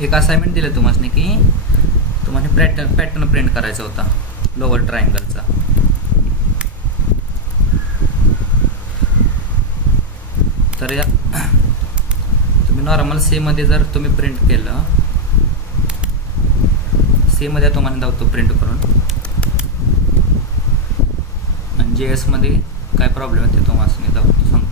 एक असाइनमेंट दिलं तुम्हाला की तुम्हाला पॅटर्न प्रिंट करायचा होता लोअर ट्रायंगलचा. तर या तुम्ही नॉर्मल मध्ये जर तुम्ही प्रिंट केलं, मध्ये तुम्हाला दाखवतो प्रिंट करून, आणि JS मध्ये काय प्रॉब्लेम आहे ते तुम्हाला दाखवतो सांगतो.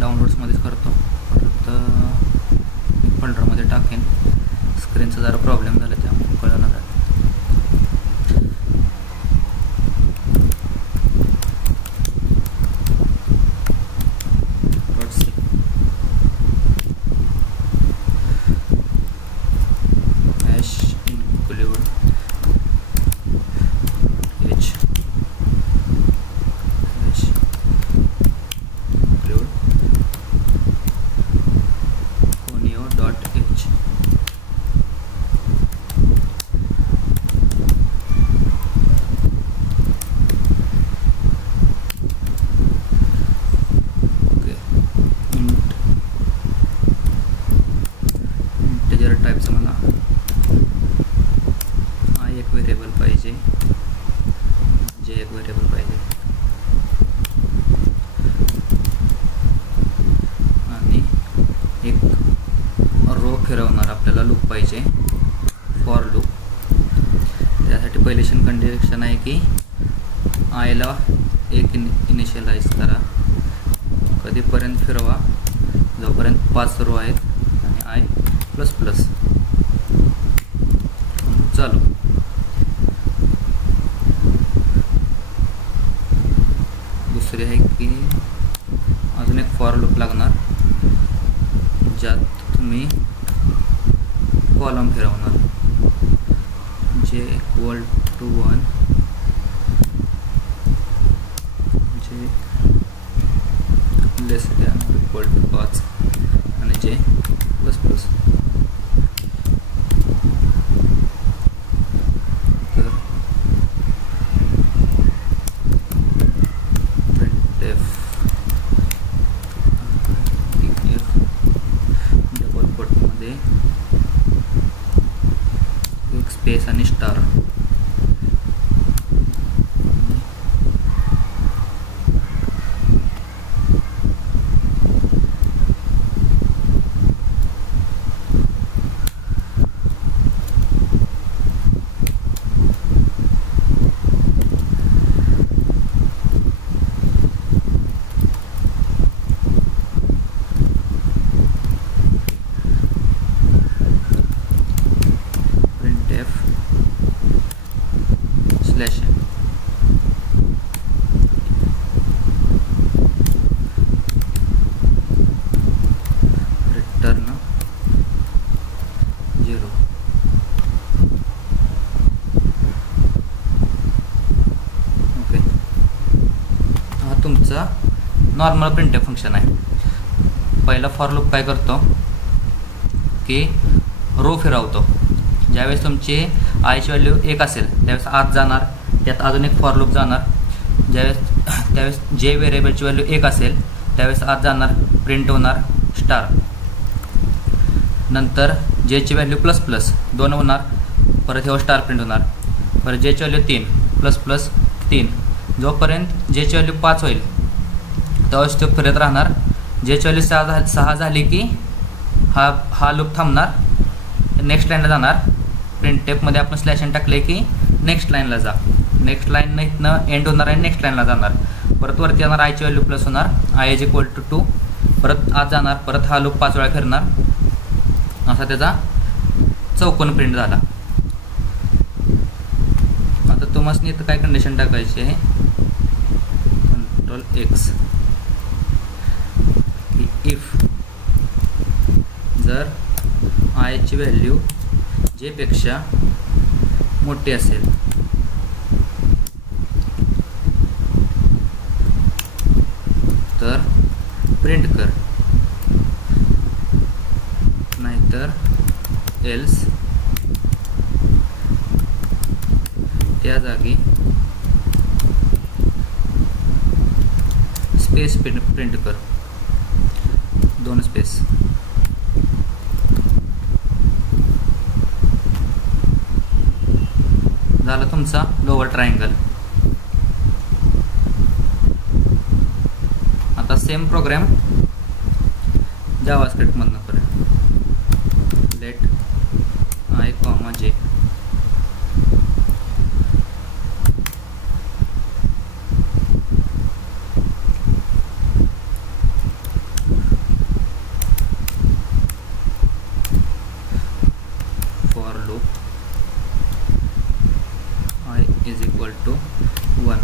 डाउनलोड्समध्येच करतो, परत मी फोल्डरमध्ये टाकेन. स्क्रीनचा जरा प्रॉब्लेम झाला त्यामुळे कळणार आहे. टाईपचं मला एक व्हेरिएबल पाहिजे, जे एक व्हेरिएबल पाहिजे, आणि एक रो फिरवणार आपल्याला लूप पाहिजे, फॉर लूप. त्यासाठी पहिली कंडिशन आहे की आयला एक इनिशियलाइज करा, कधीपर्यंत फिरवा जोपर्यंत 5 रो आहेत, आणि आय प्लस प्लस चालू. दुसरी आहे की अजून एक फॉर लूप लागणार, ज्यात तुम्ही कॉलम फिरवणार, जे इक्वल टू 1, जे लेस दॅन इक्वल टू 5, आणि जे प्लस प्लस. डबल कोटमध्ये एक स्पेस आणि स्टार. Slash return 0. ओके, हा तुमचा नॉर्मल प्रिंटफ फंक्शन आहे. पहिला फॉर लूप काय करतो की रो फिरवतो. ज्यावेळेस तुमची आयची व्हॅल्यू 1 असेल त्यावेळेस आत जाणार, त्यात अजून एक फॉर लूप जाणार. त्यावेळेस जे व्हेरिएबलची व्हॅल्यू 1 असेल त्यावेळेस आत जाणार, प्रिंट होणार स्टार. नंतर जेची व्हॅल्यू प्लस प्लस 2 होणार, परत हे स्टार प्रिंट होणार. परत जेची व्हॅल्यू 3 प्लस प्लस 3, जोपर्यंत जेची व्हॅल्यू 5 होईल त्यावेळेस तो फिरत राहणार. जेची व्हॅल्यू 6 झाली की हा लूप थांबणार, नेक्स्ट लाईनला जाणार. प्रिंटफ आपण स्लॅश एन टाकले की नेक्स्ट लाईनला जा, नेक्स्ट लाईन इथनं एंड होणार आणि नेक्स्ट लाईनला जाणार. परत वरती जाणार, आयची व्हॅल्यू प्लस होणार, आय इज इक्वल टू 2, परत आत जाणार, परत हा लूप 5 वेळा फिरणार. असा त्याचा चौकोन प्रिंट झाला. तुम्हाला इथं काय कंडिशन टाकायची आहे, Ctrl+X, इफ जर आय ची व्हॅल्यू जे पेक्षा मोठी असेल तर प्रिंट कर, नाहीतर एल्स त्या जागी स्पेस प्रिंट कर, 2 स्पेस. झाला तुमचा लोअर ट्रायंगल. आता सेम प्रोग्राम जावास्क्रिप्ट मधनं करूया. Let I comma J, for loop I is equal to 1,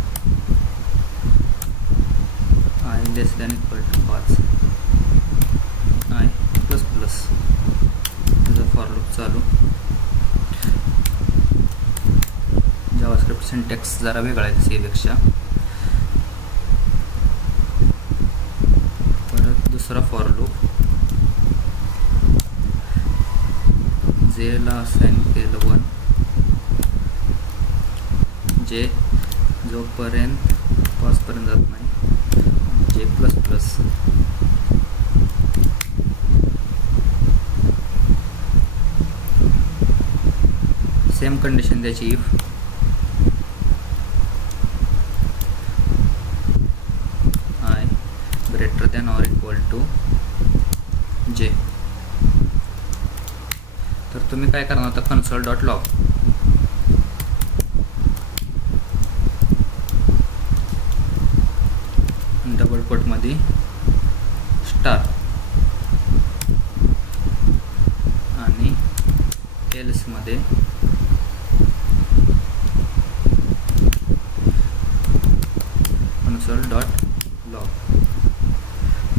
I less than equal to 5, I plus plus. तुझा फॉर लूप चालू. जावास्क्रिप्ट सिंटॅक्स जरा वेगळा आहे सी पेक्षा. परत दुसरा फॉर लूप जे ला असाइन केलं 1, जे जोपर्यंत 5 पर्यंत जात नाही, J plus plus. Same condition द्यायची, if I greater than or equal to J. तर तुम्ही काय करणार होता, console.log डबल कोट मध्ये स्टार आणि एल्स मध्ये console.log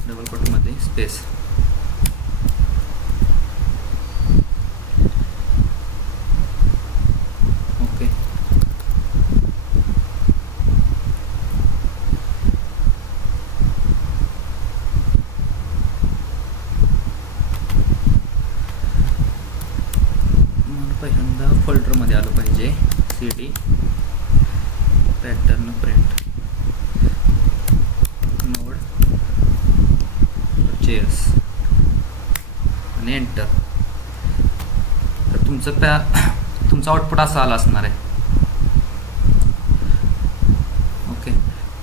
डबल कोट मध्ये स्पेस. ओके. पहिल्यांदा फोल्डरमध्ये आलं पाहिजे, cd pattern print node chairs आणि एंटर. तर तुमचं आउटपुट असं आलं असणार आहे. ओके.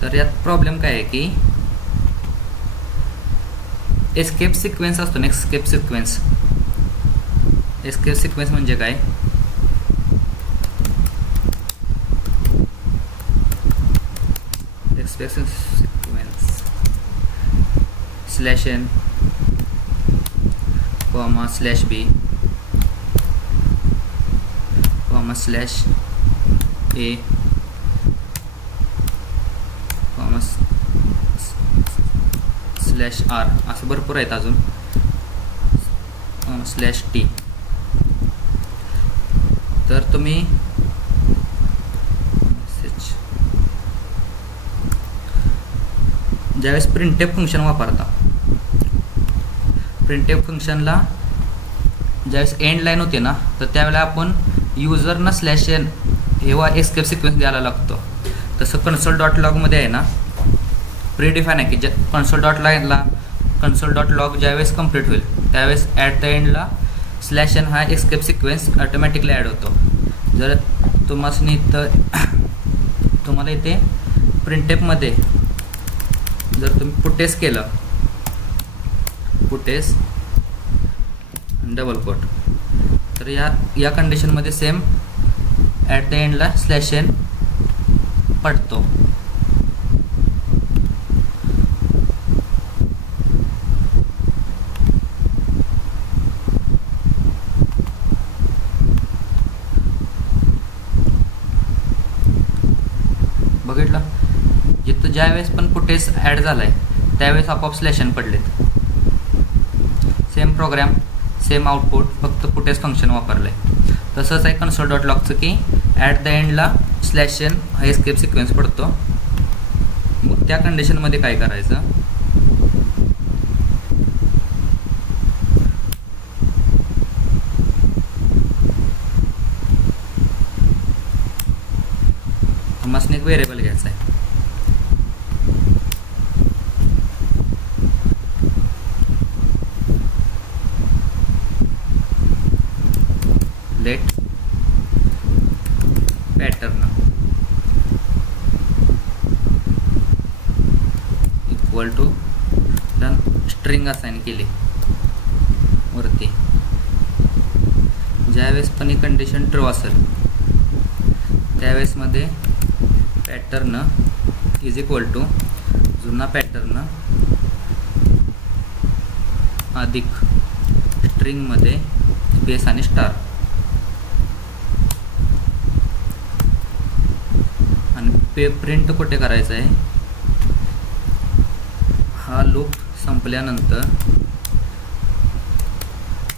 तर यात प्रॉब्लेम काय आहे की एस्केप सिक्वेन्स असतो ना, एस्केप सिक्वेन्स. एस्केप सिक्वेन्स म्हणजे काय, escape sequence /n comma /b comma /a comma /r असं भरपूर आहेत अजून, /t. तर तुम्ही ज्यावेळेस प्रिंटएफ फंक्शन वापरता, प्रिंटएफ फंक्शनला ज्यावेळेस एंड लाईन होते ना, तर त्यावेळेला आपण युजरना /n हे एस्केप सिक्वेन्स द्यायला लागतो. तसं console.log मध्ये आहे ना, प्रीडिफाईन आहे की console.log ज्यावेळेस कंप्लीट होईल त्यावेळेस ॲट द एंडला /n हा एस्केप सिक्वेन्स ऑटोमॅटिकली ॲड होतो. जर तुम्हाला इथे प्रिंटएफमध्ये जर तुम्ही पुटेस केलं, पुटेस डबल कोट, तर या कंडिशनमध्ये सेम ॲट द एंडला /n पडतो. बघितलं, जिथं ज्यावेळेस पण फुटेज ॲड झाला आहे त्यावेळेस आपोआप स्लॅशन पडलेत. सेम प्रोग्राम सेम आउटपुट, फक्त फुटेज फंक्शन वापरलं आहे. तसंच आहे कन्सोल डॉट लॉगचं की ॲट द एंडला स्लॅशन हा एस्केप सिक्वेन्स पडतो. मग त्या कंडिशनमध्ये काय करायचं, मसने एक व्हेरिएबल घ्यायचा आहे. Let pattern equal to run string assign केली वरती. ज्यावेळेस पण ही कंडिशन ट्रू असेल त्यावेळेस मध्ये पॅटर्न इज इक्वल टू जुना पॅटर्न अधिक स्ट्रिंगमध्ये स्पेस आणि स्टार. आणि प्रिंट कुठे करायचं आहे, हा लूप संपल्यानंतर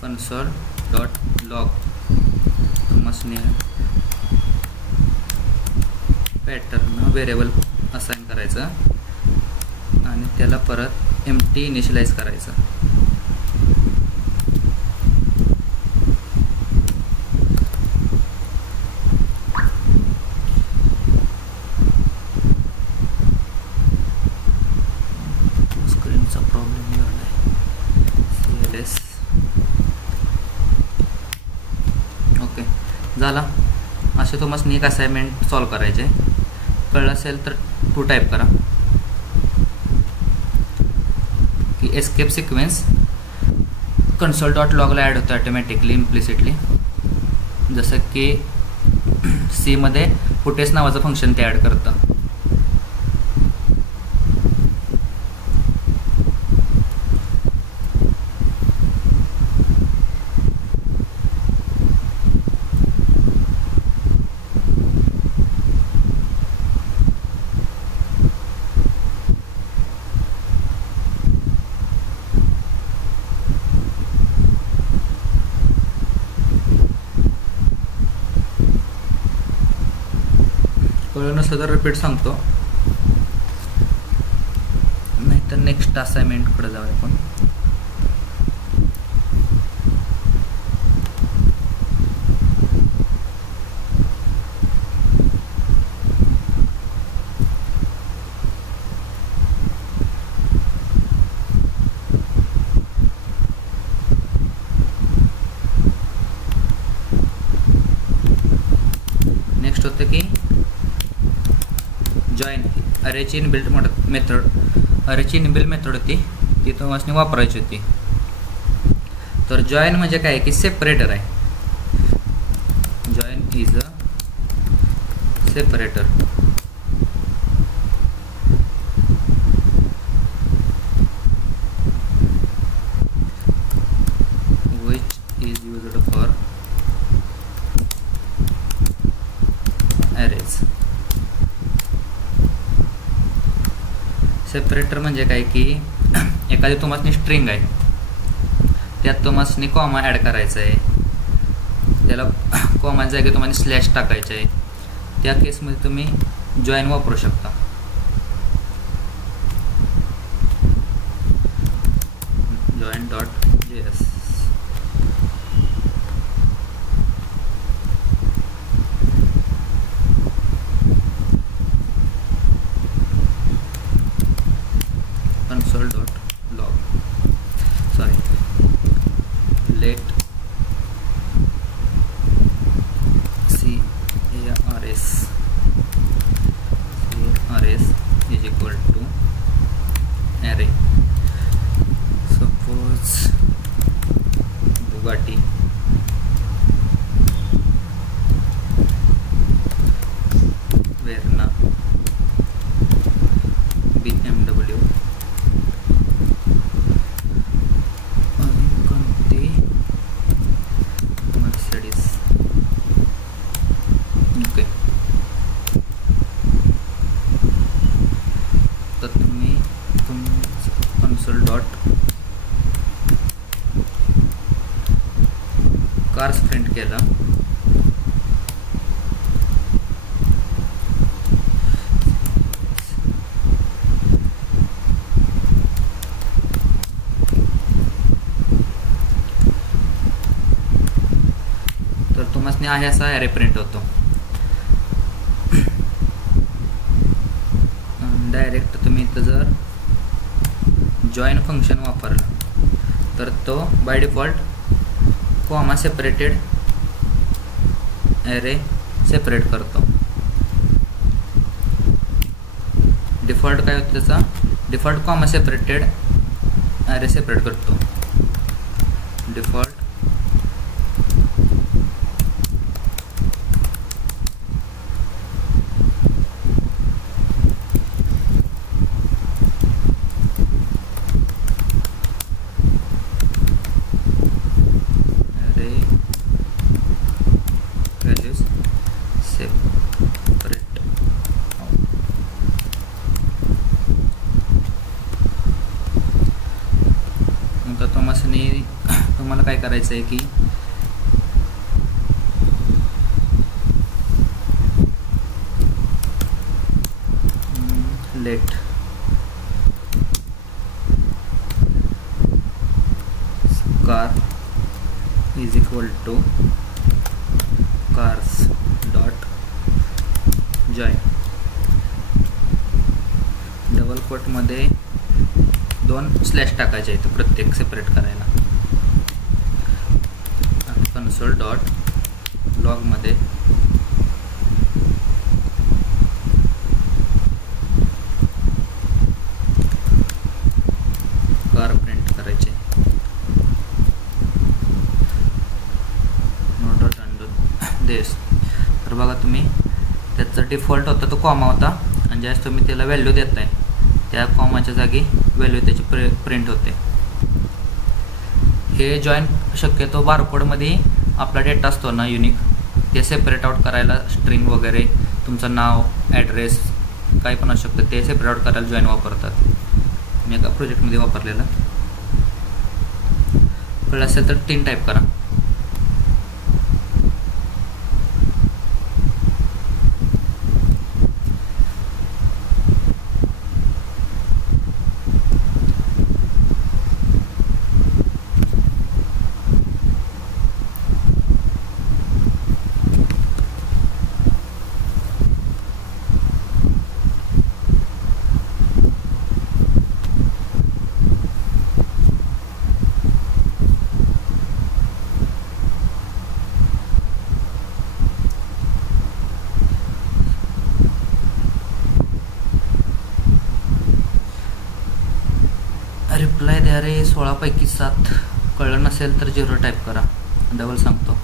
कन्सोल डॉट लॉग मसने पॅटर्न व्हेरिएबल असाइन करायचं आणि त्याला परत एम्प्टी इनिशियलाइज करायचं. स्क्रीनचा प्रॉब्लेम झाला आहे. CLS ओके झाला. असे तुम्हाला एक असाइनमेंट सॉल्व करायचे. कळलं असेल तर 2 टाईप करा की एस्केप सिक्वेन्स कन्सोल डॉट लॉगला ॲड होतं ऑटोमॅटिकली इम्प्लिसिटली, जसं की सी मध्ये फुटेज नावाचं फंक्शन ते ॲड करतं. कळलं नसलं तर रिपीट सांगतो, नाहीतर नेक्स्ट असाइनमेंटकडे जाऊया आपण. नेक्स्ट होतं की जॉइन अरेची इनबिल्ट मेथड. अरेची इनबिल्ट मेथड होती ती तुम्हाला वापरायची होती. तर जॉइन म्हणजे काय की सेपरेटर आहे. Join is a separator. which is used for arrays. Separator म्हणजे काय की एखादी तुम्हाला स्ट्रिंग आहे त्यात तुम्हाला कॉमा ॲड करायचा आहे, त्याला कॉमा जागी तुम्हाला स्लॅश टाकायचं आहे. त्या केसमध्ये तुम्ही जॉइन वापरू शकता. Join dot JS. console dot log let cars is equal to array. Suppose Bugatti Verna BMW Mercedes. Okay. Cars print केलं, तर तुम्हाला आहे असा ॲरे प्रिंट होतो. डायरेक्ट तुम्ही इथं जर जॉईन फंक्शन वापरलं तर तो by default comma separated array separate करतो. डिफॉल्ट काय होतं त्याचा, default comma separated array separate करतो. डिफॉल्ट तुम्हाला काय करायचं आहे की let car is equal to cars dot join, double कोटमध्ये 2 स्लॅश टाकायचे आहेत प्रत्येक सेपरेट करायला. आणि कन्सोल डॉट लॉगमध्ये कार प्रिंट करायचे. No dot under this. तर बघा तुम्ही त्याचा डिफॉल्ट होता तो कॉमा होता, आणि ज्यावेळेस तुम्ही त्याला व्हॅल्यू देताय त्या कॉमाच्या जागी व्हॅल्यू त्याची प्रिंट होते. हे जॉईन शक्यतो बारकोडमध्ये आपला डेटा असतो ना युनिक, ते सेपरेट आउट करायला स्ट्रिंग वगैरे तुमचं नाव ॲड्रेस काय पण असू शकतं ते सेपरेट आउट करायला जॉईन वापरतात. मी एका प्रोजेक्टमध्ये वापरलेला. कळलं असेल तर 3 टाईप करा. रिप्लाय द्या रे 16 पैकी 7. कळलं नसेल तर 0 टाईप करा. डबल सांगतो.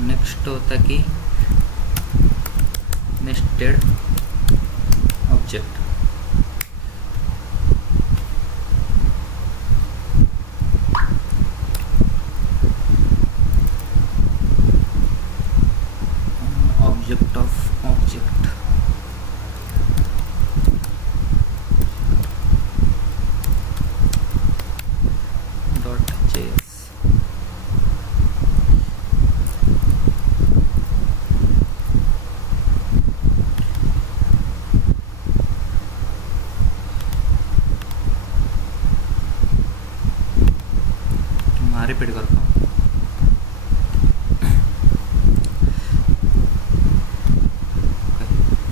नेक्स्ट होता की nested object. Object of object. Dot JS. Repeat करतो.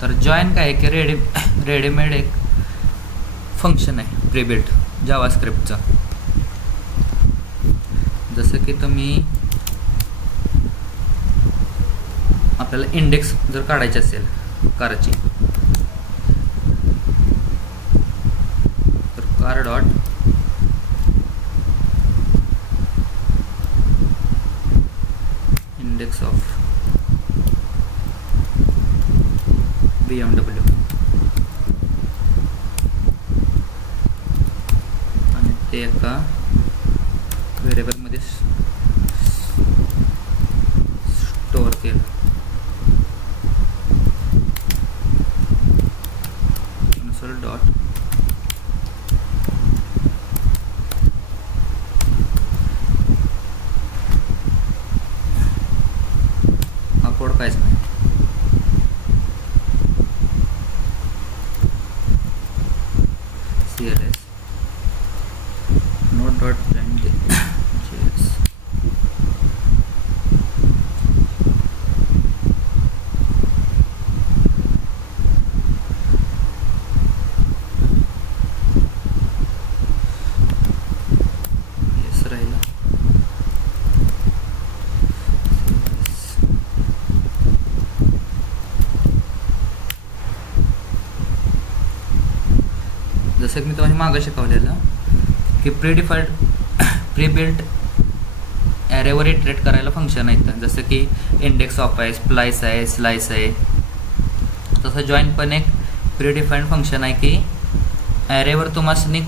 तर जॉईन काय आहे की रेडीमेड एक फंक्शन आहे प्रीबिल्ट जावास्क्रिप्टचं. जसं की तुम्ही आपल्याला इंडेक्स जर काढायची असेल कारची तर car dot index of BMW आणि ते एका व्हेरिएबलमध्ये स्टोअर केलं. कन्सोल डॉट हा कोड काहीच नाही. CLS node dot blend.js yes राहिला. जसं की मी तुम्हाला मागं शिकवलेलं की प्री-बिल्ट ॲरेवर इटरेट करायला फंक्शन आहेत, जसं की इंडेक्स ऑफ आहे, स्प्लाइस आहे, स्लाइस आहे. तसं जॉईन पण एक प्री-डिफाईंड फंक्शन आहे की ॲरेवर तुम्हाला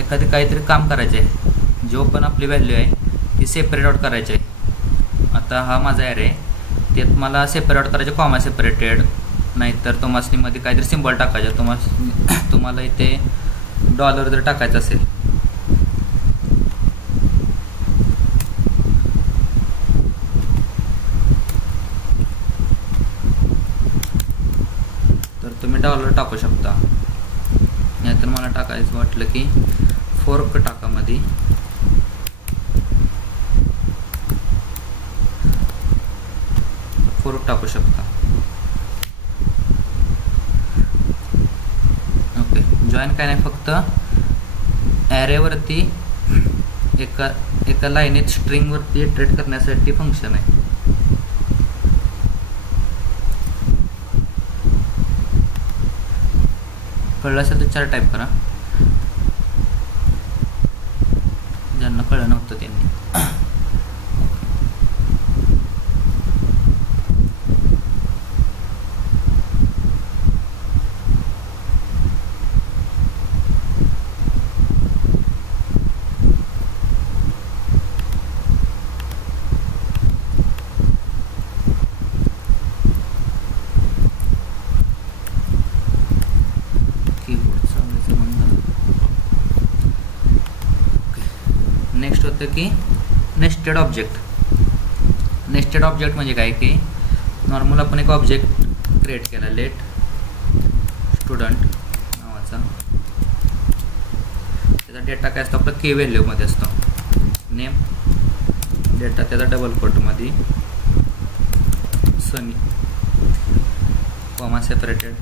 एखादी काहीतरी काम करायचे आहे, जो पण आपली व्हॅल्यू आहे ती सेपरेट आउट करायची आहे. आता हा माझा ॲरे आहे, त्यात मला सेपरेट आउट करायचे, कॉमा सेपरेटेड, नाहीतर तुम्हाला मध्ये काहीतरी सिम्बॉल टाकायचं. तुम्हाला इथे डॉलर जर टाकायचं असेल तर तुम्ही डॉलर टाकू शकता. नाहीतर मला टाकायचं वाटलं की फोर्क टाका मध्ये, फोर्क टाकू शकता. ओके, जॉईन काय नाही, फक्त ॲरेवरती एका लाईनीत स्ट्रिंगवरती इटरेट करण्यासाठी फंक्शन आहे. कळलं असेल तर 4 टाईप करा, ज्यांना कळलं नव्हतं त्यांनी. नेक्स्ट होतं की नेस्टेड ऑब्जेक्ट. नेस्टेड ऑब्जेक्ट म्हणजे काय की नॉर्मल आपण एक ऑब्जेक्ट क्रिएट केला, लेट स्टुडंट नावाचा. त्याचा डेटा काय असतो, आपला की व्हॅल्यूमध्ये असतो. नेम डेटा त्याचा डबल कोटमध्ये सनी, कॉमा सेपरेटेड,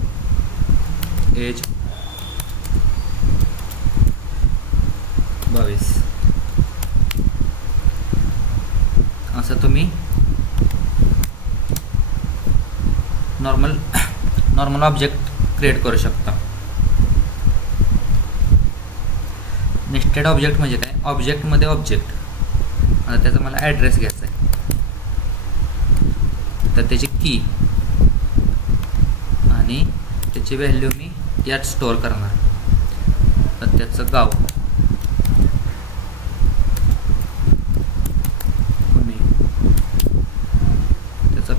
एज 22. असं तुम्ही नॉर्मल ऑब्जेक्ट क्रिएट करू शकता. नेस्टेड ऑब्जेक्ट म्हणजे काय, ऑब्जेक्टमध्ये ऑब्जेक्ट. आता त्याचा मला ॲड्रेस घ्यायचा आहे, तर त्याची की आणि त्याची व्हॅल्यू मी यात स्टोअर करणार. तर त्याचं गाव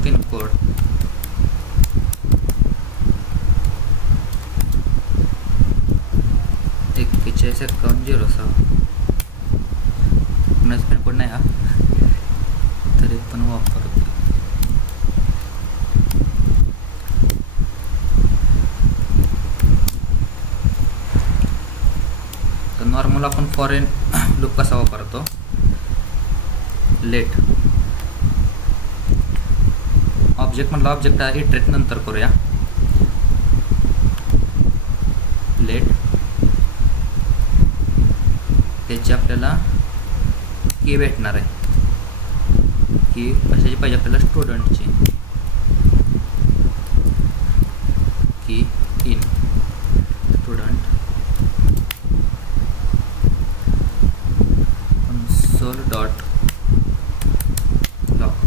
पिनकोड, एकशे 5106. कुणाच पिनकोड नाही हा, तरी पण वापरतो. तर नॉर्मल आपण फॉरेन लूप कसा वापरतो, लेट ऑब्जेक्ट म्हटलं, ऑब्जेक्ट इटरेट नंतर करूया. लेट त्याची आपल्याला की भेटणार आहे, की कशाची पाहिजे आपल्याला, स्टुडंटची की in student console dot log.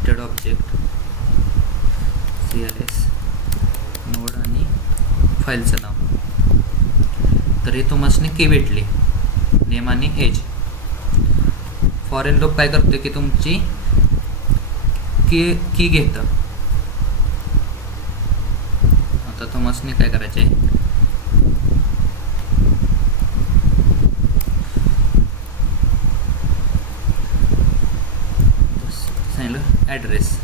Nested object CLS node आणि फाईलचं नाव. तर हे तुम्हाला की भेटली नेम आणि एज. फॉरेन लूप काय करते की तुमची की घेतं. आता तुम्हाला काय करायचं आहे, सांगितलं ॲड्रेस.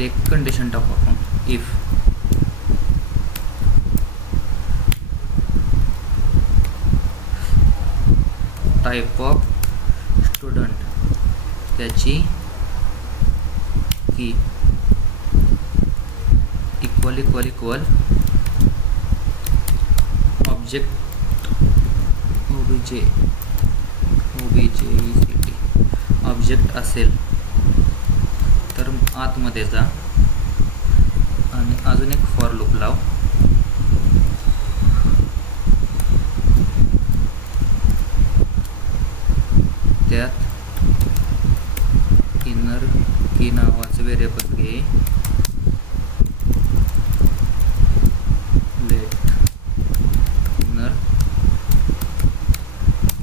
एक कंडिशन टाकू आपण, इफ टाइप ऑफ स्टुडंट त्याची की equal equal equal object OBJ object असेल तर आतमध्ये जा आणि अजून एक फॉर लूप लाव. त्यात इनर की नावाचं व्हेरिएबल घे. लेट इनर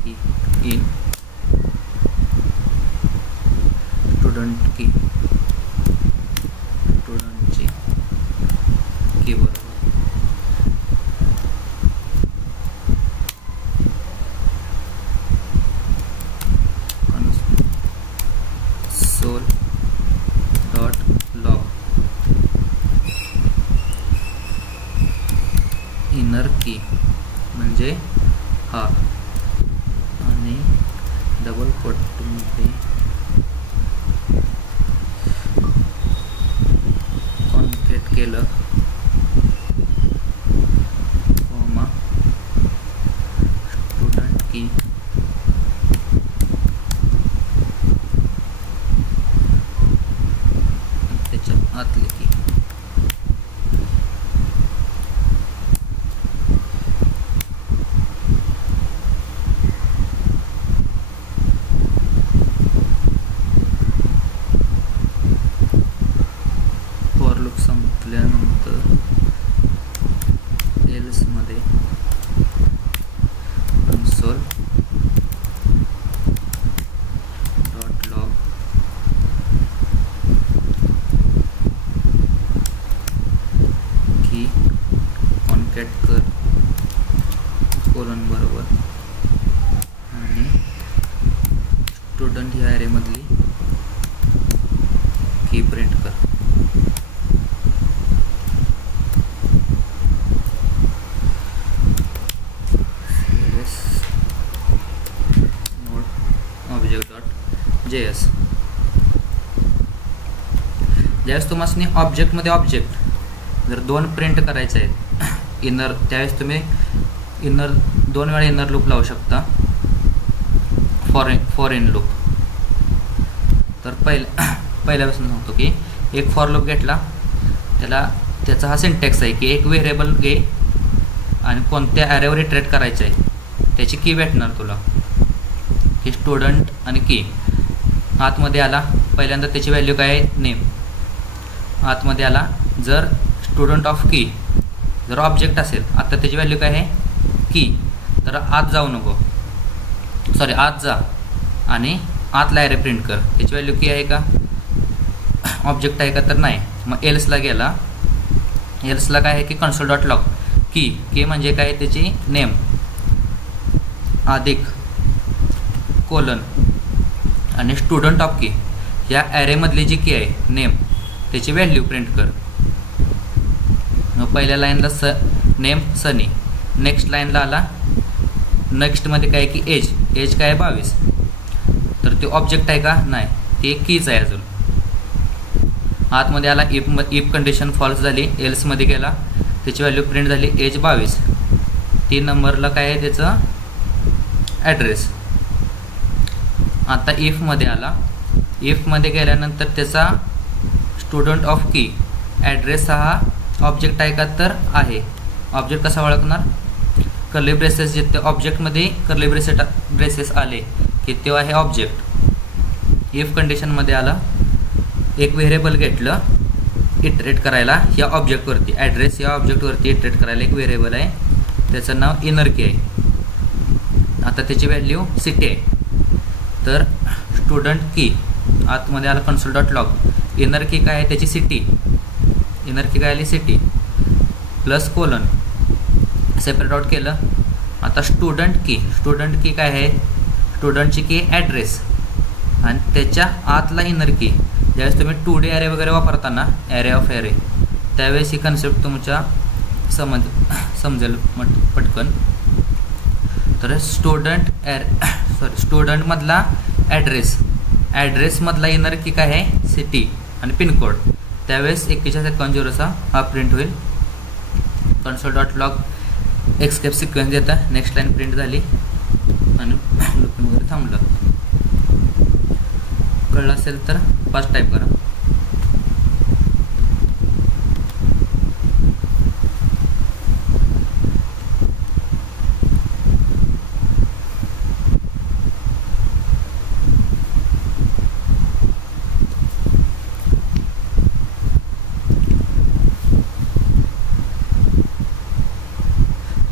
की इन स्टुडंट की स्टुडंटची की बरोबर. सोल डॉट लॉग इनर की म्हणजे हा आणि डबल कोटमध्ये कॉन्केट केलं कॉमा स्टुडंट की त्याच्या आतली की. फॉर लूप संपल्यानंतर एल्स मध्ये कन्सोल डॉट लॉग की कॉन्कॅट कर कोलन बरोबर आणि स्टुडंट ह्या ॲरेमधली की प्रिंट कर. JS ज्यावेळेस तुम्हाला ऑब्जेक्टमध्ये ऑब्जेक्ट जर दोन प्रिंट करायचे आहेत इनर, त्यावेळेस तुम्ही इनर 2 वेळा इनर लूप लावू शकता फॉर इन लूप. तर पहिल्यापासून सांगतो की एक फॉर लूप घेतला त्याचा हा सिंटॅक्स आहे की एक व्हेरिएबल घे आणि कोणत्या ॲरेवर इटरेट करायचं आहे त्याची की भेटणार तुला की स्टुडंट आणि की. आतमध्ये आला पहिल्यांदा त्याची व्हॅल्यू काय आहे नेम. आतमध्ये आला जर स्टुडंट ऑफ की जर ऑब्जेक्ट असेल आता त्याची व्हॅल्यू काय आहे की. तर आत जाऊ नको, सॉरी आत जा आणि आतला ॲरे प्रिंट कर. त्याची व्हॅल्यू की आहे का ऑब्जेक्ट आहे का तर नाही. मग एल्सला गेला, एल्सला काय आहे की कन्सोल डॉट लॉग की म्हणजे काय त्याची नेम अधिक कोलन आणि स्टुडंट ऑफ की या ॲरेमधली जी की आहे नेम त्याची व्हॅल्यू प्रिंट कर. मग पहिल्या लाईनला नेम सनी, नेक्स्ट लाईनला आला नेक्स्टमध्ये काय की एज काय आहे 22. तर ते ऑब्जेक्ट आहे का नाही, ते कीच आहे अजून. आतमध्ये आला इफ कंडिशन फॉल्स झाली, एल्समध्ये गेला त्याची व्हॅल्यू प्रिंट झाली एज 22. 3 नंबरला काय आहे त्याचं ॲड्रेस. आता इफमध्ये आला, इफमध्ये गेल्यानंतर त्याचा स्टुडंट ऑफ की ॲड्रेस हा ऑब्जेक्ट आहे का, तर आहे. ऑब्जेक्ट कसा ओळखणार, कर्ली ब्रेसेस जे ऑब्जेक्टमध्ये कर्ली ब्रेसेस आले की तेव्हा हे ऑब्जेक्ट. इफ कंडिशनमध्ये आलं, एक व्हेरिएबल घेतलं इटरेट करायला या ऑब्जेक्टवरती, ॲड्रेस या ऑब्जेक्टवरती इटरेट करायला एक व्हेरिएबल आहे, त्याचं नाव इनर की आहे. आता त्याची व्हॅल्यू सिटी आहे. तर स्टुडंट की आतमध्ये आलं कन्सोल डॉट लॉग, इनर की काय आहे त्याची सिटी, इनर की काय आली city plus colon separate out केलं. आता स्टुडंट की काय आहे, स्टुडंटची की ॲड्रेस आणि त्याच्या आतला इनर की. ज्यावेळेस तुम्ही 2D ॲरे वगैरे वापरताना, ॲरे ऑफ ॲरे, त्यावेळेस ही कन्सेप्ट तुमच्या समजेल पटकन. तर स्टुडंटमधला ॲड्रेसमधला इनर की काय आहे सिटी आणि पिनकोड. त्यावेळेस 4170 हा प्रिंट होईल. Console dot log escape sequence देतं, नेक्स्ट लाईन प्रिंट झाली आणि लूपिंग वगैरे थांबलं. कळलं असेल तर फास्ट टाईप करा.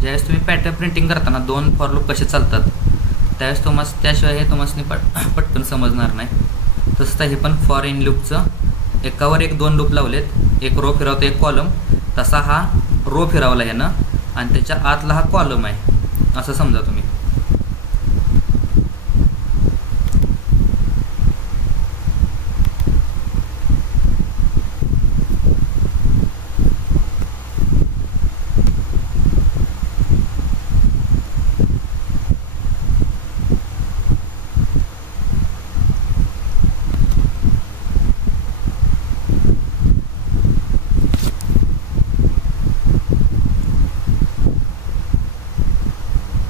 ज्यावेळेस तुम्ही पॅटर्न प्रिंटिंग करताना 2 फॉर लूप कसे चालतात त्यावेळेस त्याशिवाय हे तुम्हाला पटकन समजणार नाही. तसं हे पण फॉर इन लूपचं एकावर एक 2 लूप लावलेत, एक रो फिरवतो एक कॉलम, तसा हा रो फिरवला आहे ना आणि त्याच्या आतला हा कॉलम आहे असं समजा तुम्ही.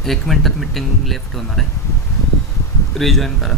एक मिनिटात मीटिंग लेफ्ट होणार आहे, रिजॉईन करा.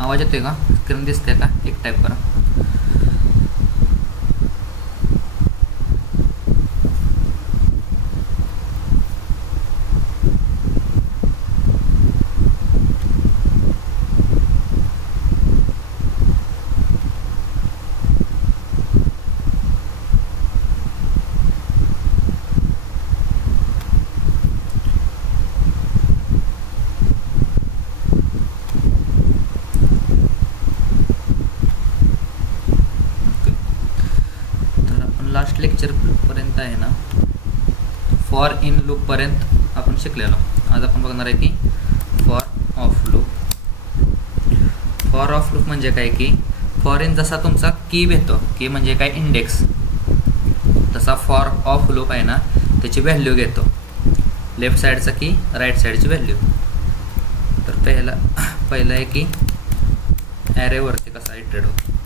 आवाज येतोय का, स्क्रीन दिसते का, एक टाईप करा. लेक्चरपर्यंत आहे ना फॉर इन लूपपर्यंत आपण शिकलेलो. आज आपण बघणार आहे की for of loop. For of loop म्हणजे काय की फॉर इन जसा तुमचा की घेतो, की म्हणजे काय इंडेक्स, तसा फॉर ऑफ लूप आहे ना त्याची व्हॅल्यू घेतो, लेफ्ट साईडचा की राईट साईडची व्हॅल्यू. तर पहिलं आहे की ॲरेवरती कसा इटरेट होतो.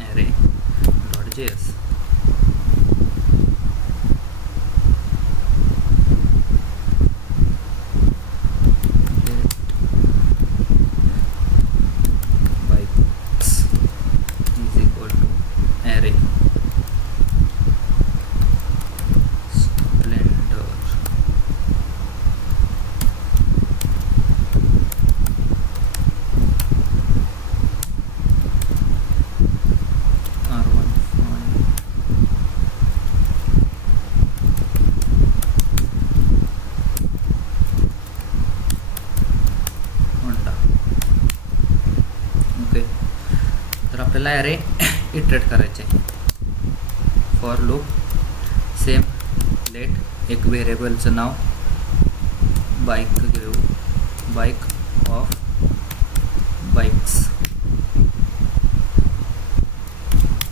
ॲरे.js आपल्याला ॲरे इटरेट करायचे. फॉर लूप सेम लेट एक व्हेरिएबलचं नाव बाईक घेऊ, बाईक ऑफ बाईक्स,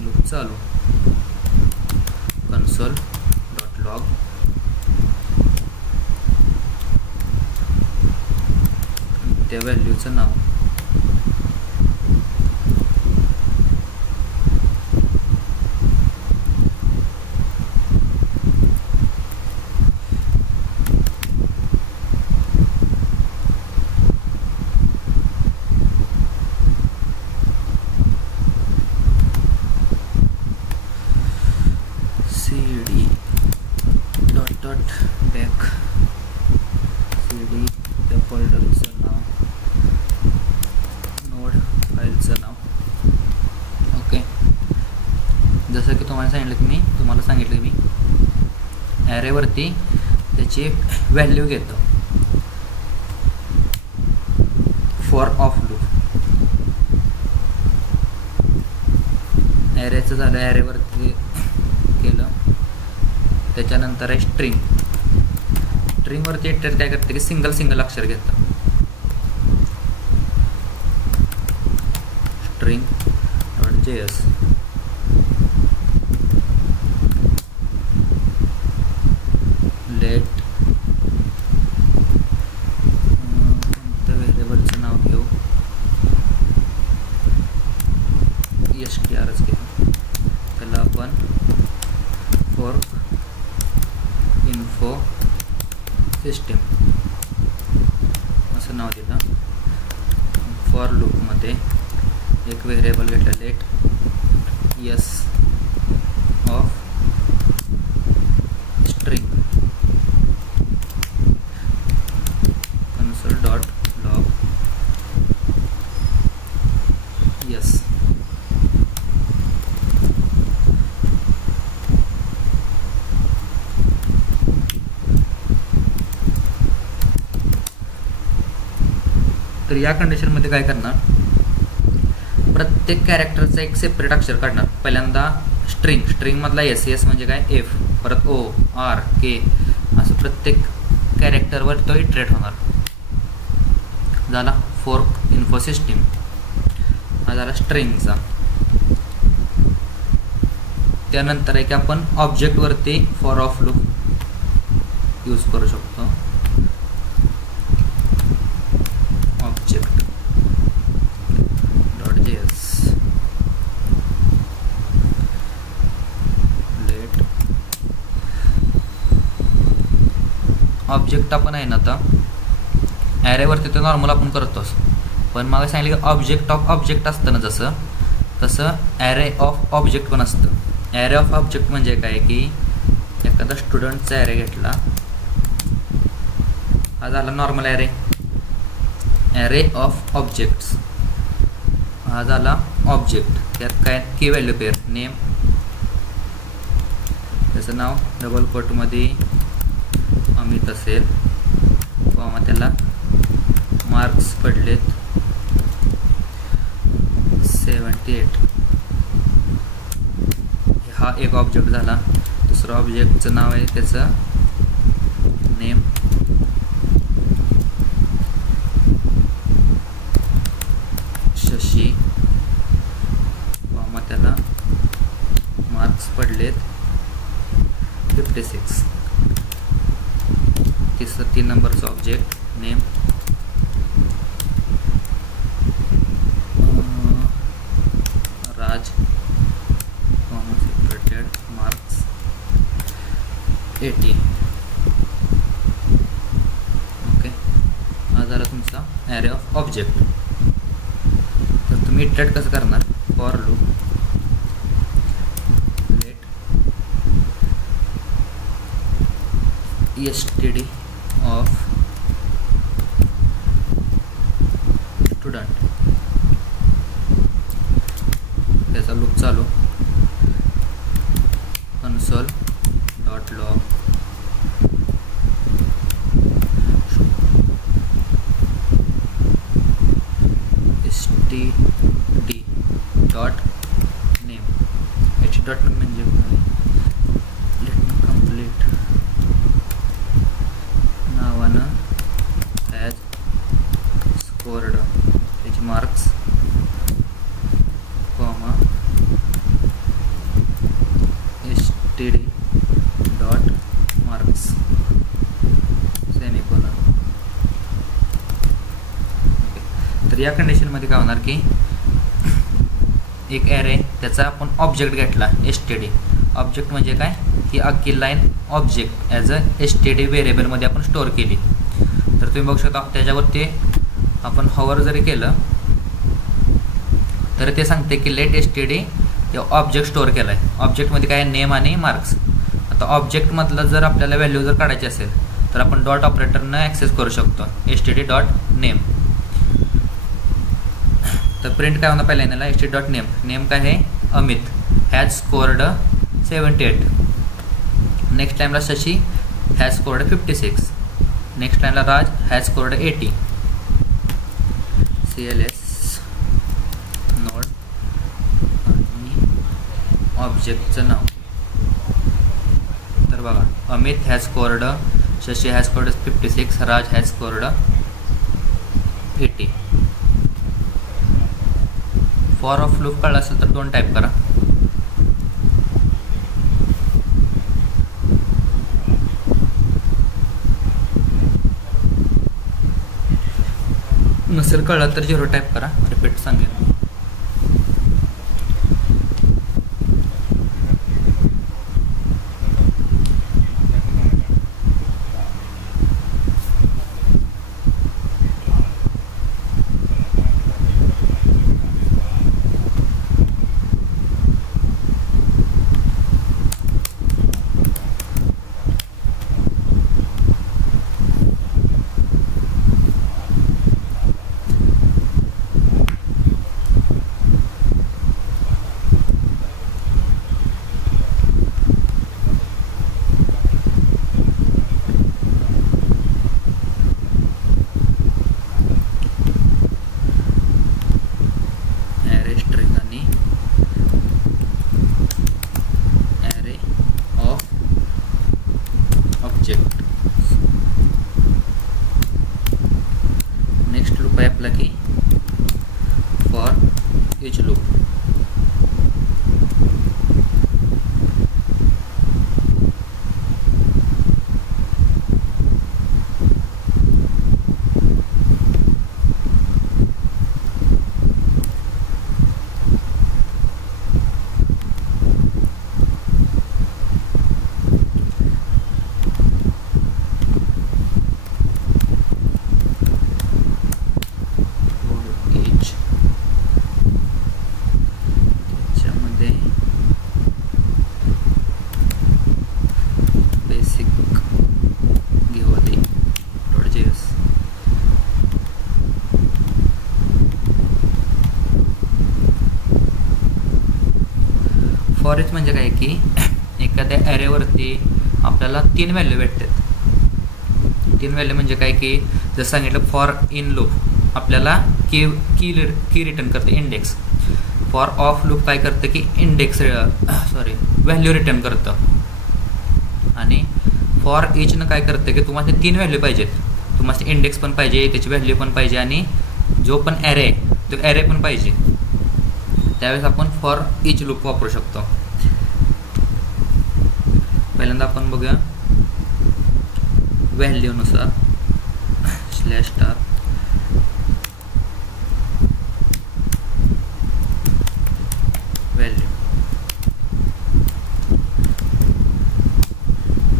लूप चालू, कन्सोल डॉट लॉग, त्या व्हॅल्यूचं नाव बॅक, cd त्या फोल्डरचं नाव, नोड फाईलचं नाव. ओके, जसं की तुम्हाला सांगितलं की मी ॲरेवरती त्याची व्हॅल्यू घेतो. फॉर ऑफ लूप ॲरेचं झालं, ॲरेवरती केलं. त्याच्यानंतर आहे स्ट्रिंग. स्ट्रिंगवरती इटरेट काय करते की सिंगल अक्षर घेतं. string.js लेट कोणत्या व्हेरिएबलचं नाव घेऊ, strच घेऊ. त्याला आपण फॉर इन्फो सिस्टीम असं नाव दिलं. फॉर लूपमध्ये एक व्हेरिएबल घेतलं let s of string, console dot log s. तर या कंडिशनमध्ये काय करणार, प्रत्येक कॅरेक्टरचं एक सेपरेट अक्षर काढणार. पहिल्यांदा स्ट्रिंगमधला एस म्हणजे काय एफ, परत ओ, आर, के असं प्रत्येक कॅरेक्टरवर तो इटरेट होणार. झाला फोर्क इन्फो सिस्टीम, हा झाला स्ट्रिंगचा. त्यानंतर आहे की आपण ऑब्जेक्टवरती फॉर ऑफ लूप यूज करू शकतो. ऑब्जेक्ट आपण आहे ना आता ॲरेवरती तर नॉर्मल आपण करतोच, पण मला सांगितलं की ऑब्जेक्ट ऑफ ऑब्जेक्ट असतं ना जसं, तसं ॲरे ऑफ ऑब्जेक्ट पण असतं. ॲरे ऑफ ऑब्जेक्ट म्हणजे काय की एखादा स्टुडंटचा ॲरे घेतला, हा झाला normal array. Array of objects हा झाला ऑब्जेक्ट. त्यात काय की व्हॅल्यू पेअर, नेम, त्याचं नाव डबल कोटमध्ये अमित असेल, किंवा त्याला मार्क्स पडलेत 78. हा एक ऑब्जेक्ट झाला. दुसरं ऑब्जेक्टचं नाव आहे त्याचं नेम, शशी, मग त्याला मार्क्स पडलेत 56. तिसरं 3 नंबरचं ऑब्जेक्ट नेम, राज, सेपरेटेड, मार्क्स 80. ओके, हा झाला तुमचा ॲरे ऑफ ऑब्जेक्ट. तर तुम्ही इटरेट कसं करणार? For loop let std of student, त्याचा लूप चालू, console dot log std dot name. H dot name म्हणजे लेट मी कंप्लीट नावानं ॲज स्कोर्ड, त्याचे marks, comma std dot marks semicolon. तर या कंडिशनमध्ये काय होणार की एक ॲरे त्याचा आपण ऑब्जेक्ट घेतला std. ऑब्जेक्ट म्हणजे काय? ही अख्खी line object as a std व्हेरिएबलमध्ये आपण स्टोअर केली. तर तुम्ही बघू शकता त्याच्यावरती आपण हॉवर जरी केलं तर ते सांगते की लेट std या ऑब्जेक्ट स्टोअर केला आहे. ऑब्जेक्टमध्ये काय नेम आणि मार्क्स. आता ऑब्जेक्टमधलं जर आपल्याला व्हॅल्यू जर काढायची असेल तर आपण डॉट ऑपरेटरनं ॲक्सेस करू शकतो std डॉट नेम. तर प्रिंट काय होणार पहिल्यांदा std डॉट नेम. नेम काय आहे? Amit, has scored 78. नेक्स्ट टाईमला शशी हॅज स्कोर्ड 56. नेक्स्ट टाईमला राज हॅज स्कोर्ड 80. CLS नोड आणि ऑब्जेक्टचं नाव. तर बघा Amit has scored, Shashi has scored 56, Raj has scored 80. For of loop कळलं असेल तर 2 टाईप करा. नसेल कळलं तर 0 टाईप करा. रिपीट सांगेन. फॉर इच म्हणजे काय की एखाद्या ॲरेवरती आपल्याला 3 व्हॅल्यू भेटतात. 3 व्हॅल्यू म्हणजे काय की जसं सांगितलं फॉर इन लूप आपल्याला की रिटर्न करते इंडेक्स. फॉर ऑफ लूप काय करतं की इंडेक्स व्हॅल्यू रिटर्न करतं आणि फॉर इचनं काय करतं की तुम्हाला 3 व्हॅल्यू पाहिजेत. तुम्हाला इंडेक्स पण पाहिजे, त्याची व्हॅल्यू पण पाहिजे आणि जो पण ॲरे आहे तो ॲरे पण पाहिजे. त्यावेळेस आपण फॉर इच लूप वापरू शकतो. पहिल्यांदा आपण बघूया व्हॅल्यूनुसार /* value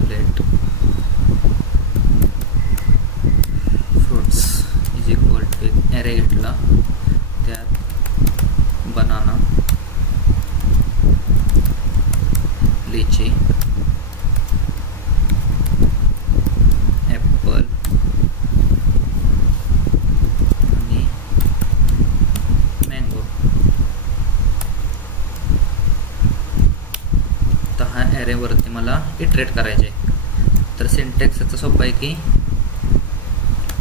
let fruits is equal to एक ॲरे घेतला, त्यात बनाना, लीची, ॲपल आणि मँगो. तर हा ॲरेवरती मला इटरेट करायचे आहे. तर सिंटॅक्स याचं सोपं आहे की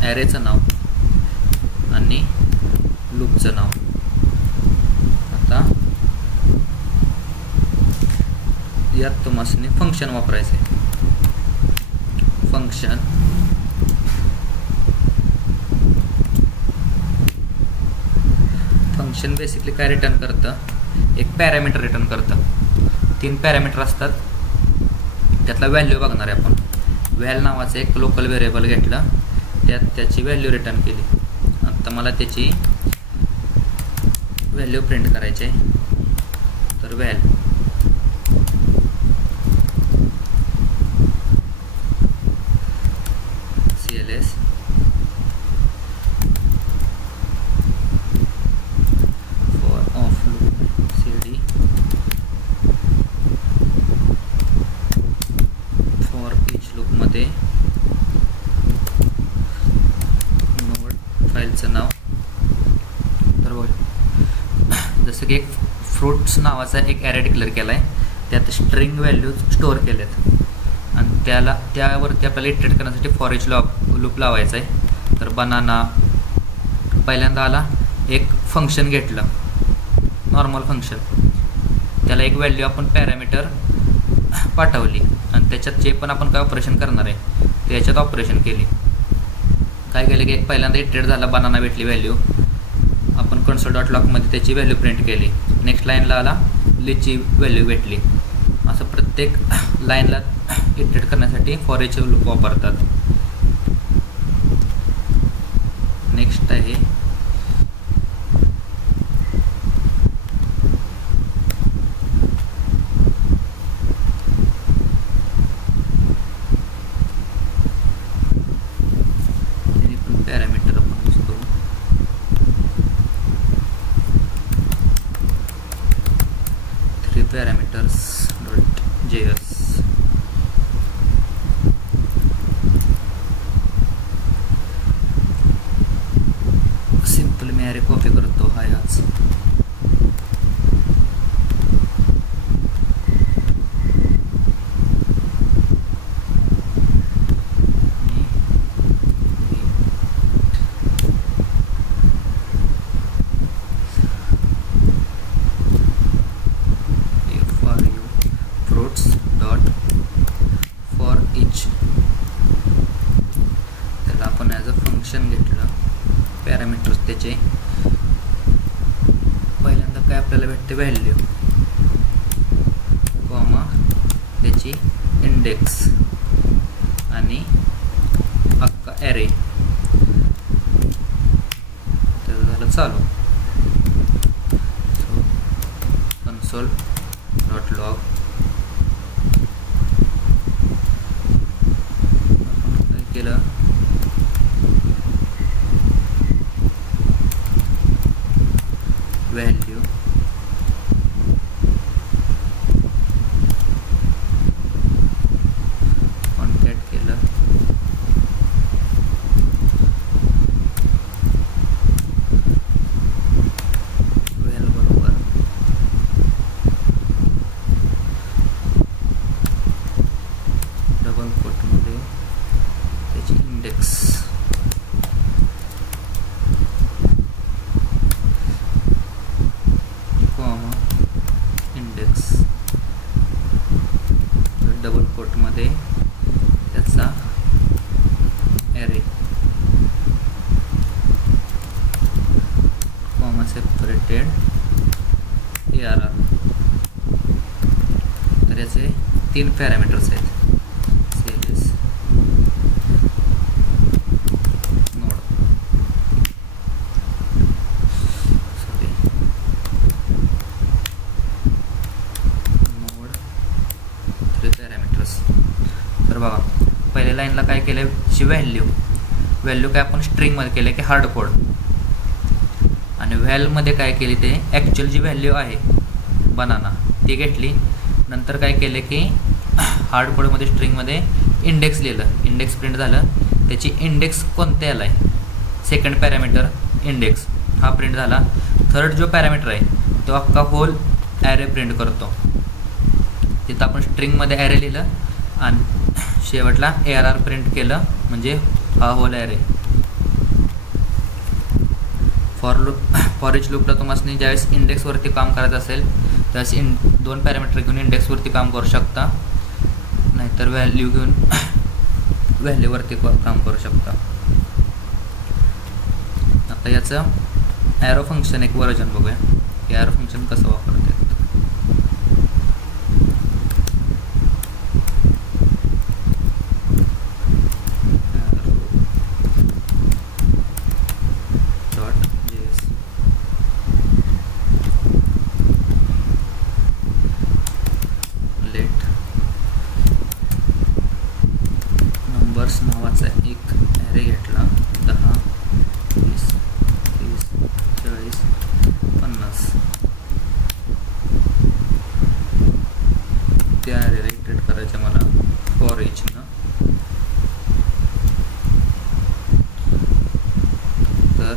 ॲरेचं नाव आणि लूपचं नाव. आता यात तुम्हाला फंक्शन वापरायचं आहे. फंक्शन बेसिकली काय रिटर्न करतं, एक पॅरामीटर रिटर्न करतं. 3 पॅरामीटर असतात, त्यातला व्हॅल्यू बघणार आहे आपण. व्हॅल नावाचं एक लोकल व्हेरिएबल घेतलं, त्यात त्याची व्हॅल्यू रिटर्न केली. आता मला त्याची व्हॅल्यू प्रिंट करायची आहे. तर व्हॅल CLS for of loop CD for each लूपमध्ये नोड फाईलचं नाव. तर बघा जसं की एक फ्रूट्स नावाचा एक ॲरे डिक्लेअर केला आहे, त्यात स्ट्रिंग व्हॅल्यूज स्टोअर केलेत आणि त्यावरती आपल्याला इटरेट करण्यासाठी फॉर इच लूप लावायचं आहे. तर बनाना पहिल्यांदा आला, एक फंक्शन घेतलं, नॉर्मल फंक्शन, त्याला एक व्हॅल्यू आपण पॅरामीटर पाठवली आणि त्याच्यात जे पण आपण काय ऑपरेशन करणार आहे ते याच्यात ऑपरेशन केली. काय केलं की पहिल्यांदा इटरेट झाला, बनाना भेटली व्हॅल्यू, आपण console.log मध्ये त्याची व्हॅल्यू प्रिंट केली. नेक्स्ट लाईनला आला, लीची व्हॅल्यू भेटली. असं प्रत्येक लाईनला इटरेट करण्यासाठी फॉर इच लूप वापरतात. नेक्स्ट आहे पॅरामीटर आपण यूज करू. parameters.js. सिंपल मी अरे कॉपी करतो हा याच. त्याला आपण ॲज अ फंक्शन घेतलं, पॅरामीटर्स त्याचे. पहिल्यांदा काय आपल्याला भेटते, व्हॅल्यू कॉमा त्याची इंडेक्स आणि अख्खा ॲरे. त्याचं झालं चालू. सो console.log केलं, व्हॅल्यू कॉन्कॅट केलं, व्हॅल बरोबर डबल कोटमध्ये त्याची इंडेक्स, ते त्याचा ॲरे कॉमा सेपरेटेड ARR. तर याचे 3 पॅरामीटर्स आहेत. CLS नोड नोड 3 पॅरामीटर्स. तर बघा पहिल्या लाईनला काय केलं ची व्हॅल्यू काय आपण स्ट्रिंगमध्ये केलं की हार्ड कोड, आणि व्हॅलमध्ये काय केली ते ॲक्च्युअल जी व्हॅल्यू आहे बनाना ती घेतली. नंतर काय केलं की हार्ड कोडमध्ये स्ट्रिंगमध्ये इंडेक्स लिहिलं, इंडेक्स प्रिंट झालं. त्याची इंडेक्स कोणत्या याला आहे, सेकंड पॅरामीटर इंडेक्स हा प्रिंट झाला. थर्ड जो पॅरामीटर आहे तो अख्खा होल ॲरे प्रिंट करतो. तिथं आपण स्ट्रिंगमध्ये ॲरे लिहिलं आणि शेवटला ARR प्रिंट केलं, म्हणजे हा होल ॲरे. फॉर इच लूपला तुम्हाला ज्यावेळेस इंडेक्सवरती काम करायचं असेल त्यावेळेस 2 पॅरामीटर घेऊन इंडेक्सवरती काम करू शकता, नाहीतर व्हॅल्यू घेऊन व्हॅल्यूवरती काम करू शकता. आता याचं ॲरो फंक्शन एक वर्जन बघूया. हे ॲरो फंक्शन कसं वापरते. नावाचा एक ॲरे घेतला 10, 20, 30, 40, 50. त्या ॲरेला इटरेट करायचं मला फॉर इचनं. तर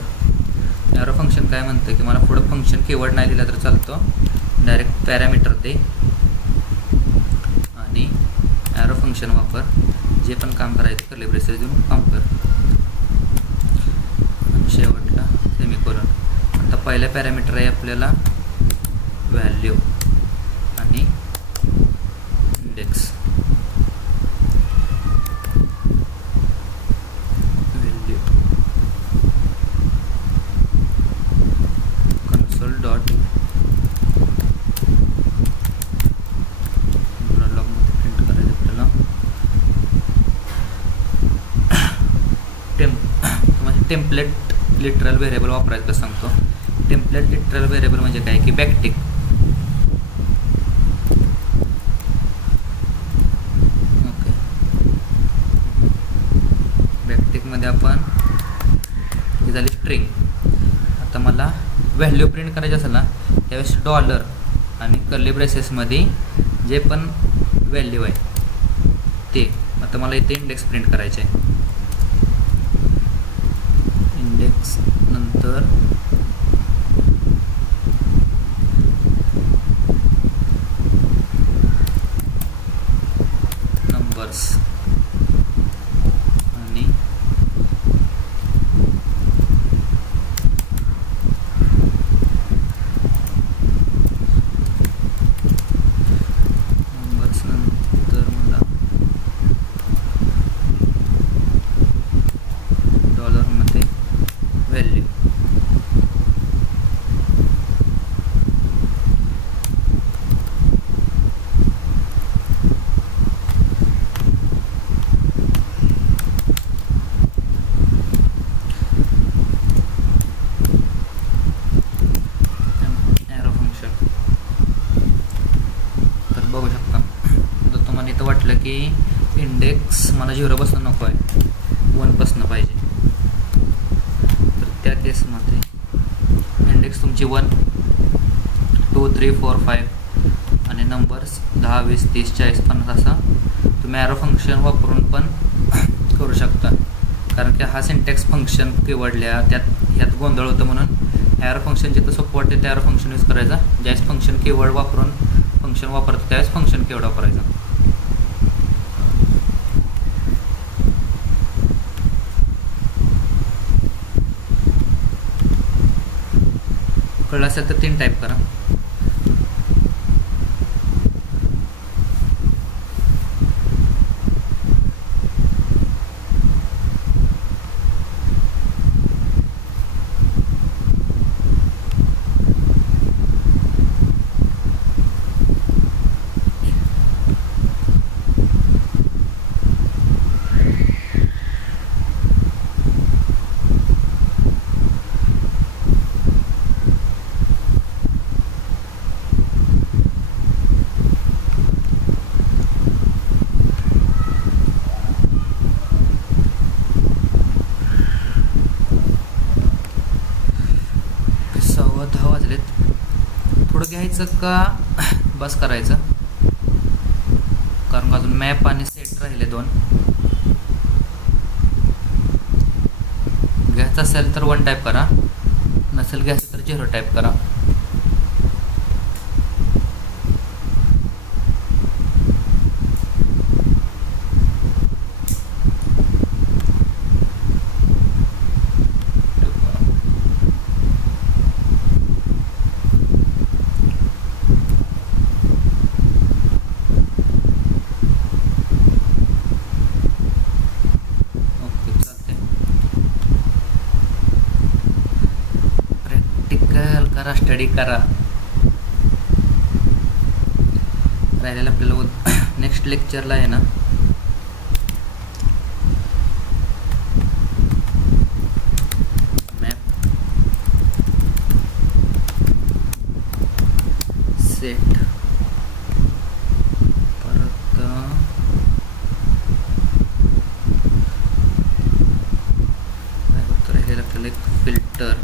ॲरो फंक्शन काय म्हणतं की मला पुढं फंक्शन कीवर्ड नाही दिला तर चालतो, डायरेक्ट पॅरामीटर दे आणि ॲरो फंक्शन वापर, जे पण काम करायचं कर्ली ब्रेसेस देऊन काम कर, आणि शेवटला सेमीकोलन. आता पहिला पॅरामीटर आहे आपल्याला व्हॅल्यू आणि इंडेक्स. व्हॅल्यू कन्सोल डॉट लॉगमध्ये प्रिंट करायचं आपल्याला. टेम्पलेट लिटरल व्हेरिएबल वापरायचं सांगतो. टेम्पलेट लिटरल व्हेरिएबल म्हणजे काय की बॅकटिक. ओके, बॅकटिकमध्ये आपण ही झाली स्ट्रिंग. आता मला व्हॅल्यू प्रिंट करायची असेल ना त्यावेळेस डॉलर आणि कर्ली ब्रेसेसमध्ये जे पण व्हॅल्यू आहे ते. आता मला इथे इंडेक्स प्रिंट करायचे आहे. इंडेक्स नंतर नंबर्स आणि नंबर्स नंतर मला डॉलरमध्ये व्हॅल्यू. Arrow function. तर बघू शकता तर तुम्हाला इथं वाटलं की इंडेक्स मला 0पासून नको आहे, 1पासून पाहिजे, तर त्या केसमध्ये इंडेक्स तुमची 1, 2, 3, 4, 5 आणि नंबर्स 10, 20, 30, 40, 50 असा तुम्ही ॲरो फंक्शन वापरून पण करू शकता. कारण की हा सिंटॅक्स फंक्शन कीवर्डल्या ह्यात गोंधळ होतं, म्हणून ॲरो फंक्शन जिथं सोपं वाटते त्या ॲरो फंक्शन यूज करायचा. ज्यावेळेस फंक्शन कीवर्ड वापरून फंक्शन वापरतो त्यावेळेस फंक्शन कीवर्ड वापरायचा. कळलं असेल तर 3 टाईप करा. घ्यायचं का बस करायचं, कारण अजून मॅप आणि सेट राहिले 2. घ्यायचं असेल तर 1 टाईप करा, नसेल घ्यायचं तर 0 टाईप करा. स्टडी करा. राहिलेलं आपल्याला नेक्स्ट लेक्चरला आहे ना मॅप सेट, परत राहिलेलं आपल्याला एक फिल्टर,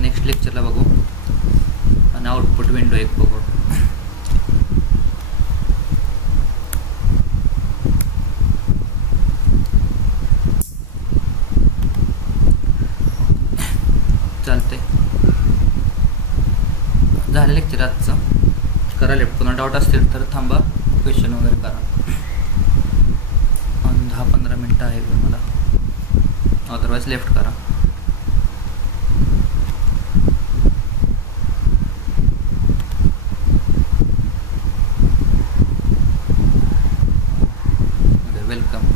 नेक्स्ट लेक्चरला बघू. आणि आउटपुट विंडो एक बघू. चालतंय, झालं लेक्चर आजचं. करा लेफ्ट. पुन्हा डाऊट असतील तर थांबा, क्वेश्चन वगैरे करा. 10-15 मिनटं आहे मला, अदरवाईज लेफ्ट करा. वेलकम.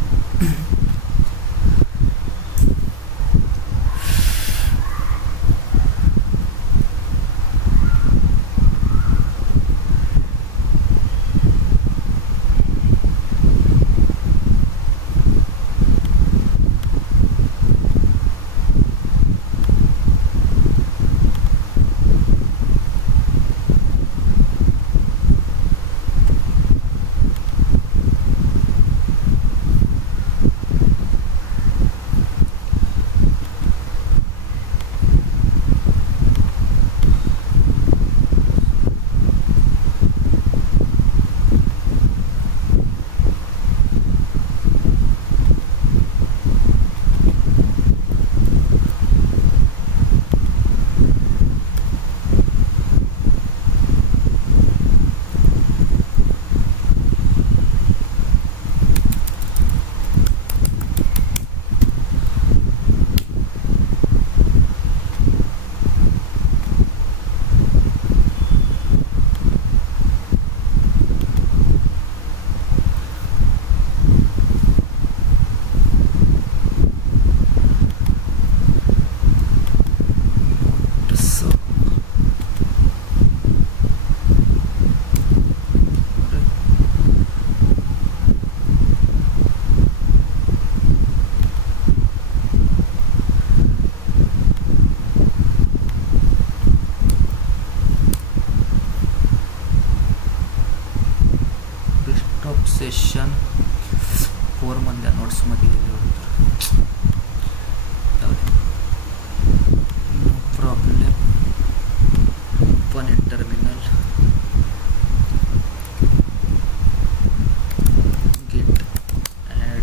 सेशन 4 मधल्या नोट्समध्ये नो प्रॉब्लेम. पण in terminal git add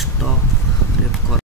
stop record.